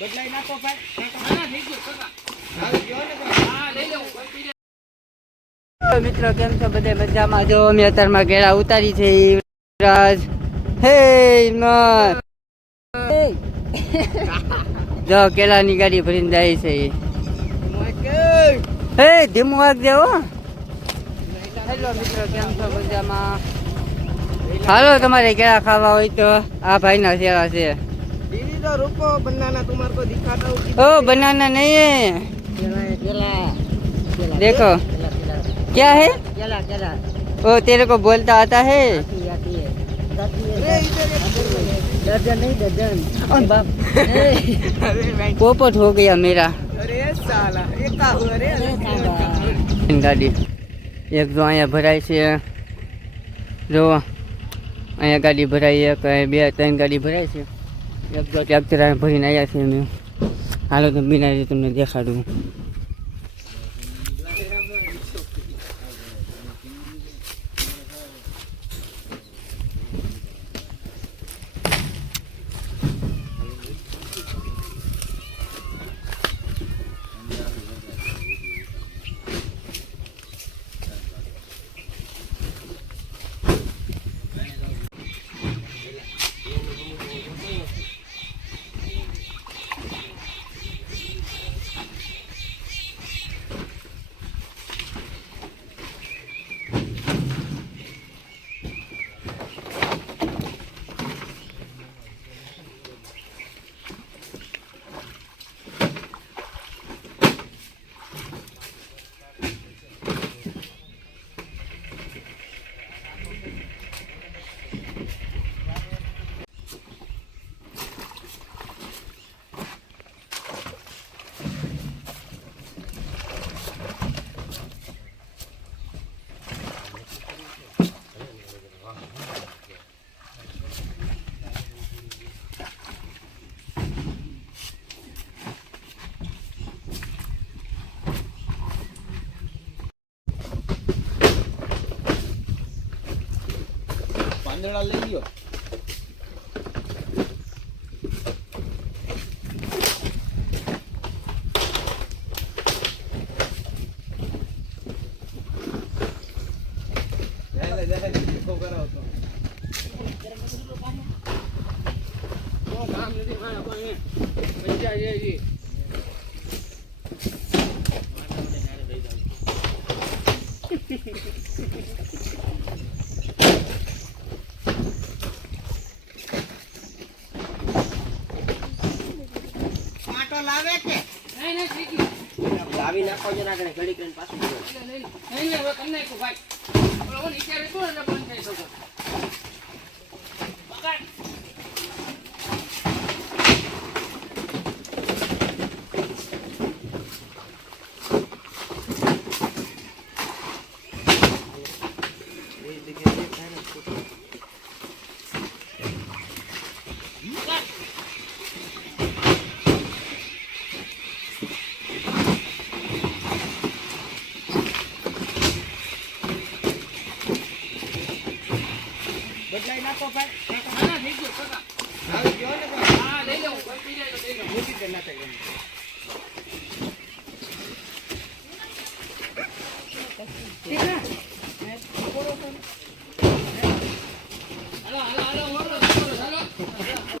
બદલાઈ નાખો ભાઈ. હા થઈ ગયું કાકા. હવે ગયો ને ભાઈ. હા લઈ લઉં કોઈ પીડે. મિત્રો કેમ છો બધે મજામાં? જો અમે અત્યારમાં ગેળા ઉતારી છે. રાજ હે મત જો કેળાની ગાડી ભરીને જાય છે. હે ધીમું વાગજે હો. હેલો મિત્રો કેમ છો મજામાં? હાલો તમારે કેળા ખાવા હોય તો આ ભાઈના કેળા છે. दीदी तो रुको, बनाना तुम्हारे को दिखाता हूँ। ओ बनाना नहीं है, केला देखो क्या है? केला केला ओ तेरे को बोलता आता है? आती है दर्जन नहीं दर्जन। बाप पोपट हो गया मेरा। अरे साला ये का हुआ रे? गाड़ी एक जो અહીંયા ભરાય છે, જો અહીંયા ગાડી ભરાઈ, એક બે ત્રણ ગાડી ભરાય છે. એક જો ટ્રેક્ટર ભરીને આવ્યા છે અમે. હાલો તો બિના તમને દેખાડું. પાંદડા લઈ લ્યો. લાવી નાખો જરા ઘડી કરીને પાછું નહીં હવે કમ નાખો ભાઈ. આપણો નીચે રેતો એટલે બંધ થઈ શકો. પકડ બદલાઈ નાખો ભાઈ. હા થઈ ગયું કાકા. હવે ગયો ને ભાઈ. હા લઈ લઉં કોઈ પીડે તો લઈ લઉં. મૂકી દે નાખે.